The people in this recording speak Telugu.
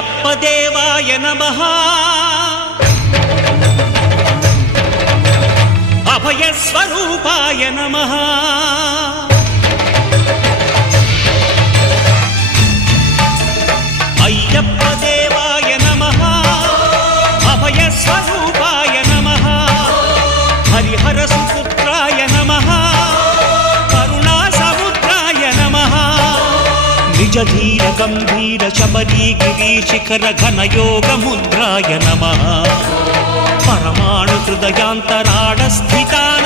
అయ్యప్ప దేవాయ నమః అభయ స్వరూపాయ నమః అయ్యప్ప దేవాయ నమః అభయ స్వరూపాయ నమః హరిహర సుపుత్రాయ నమః కరుణా సముద్రాయ నమః నిజ ధీర గంభీర శబరీ గిరి శిఖర ఘన యోగ ముద్రాయ నమః పరమాణు హృదయాంతరాళ స్థితాన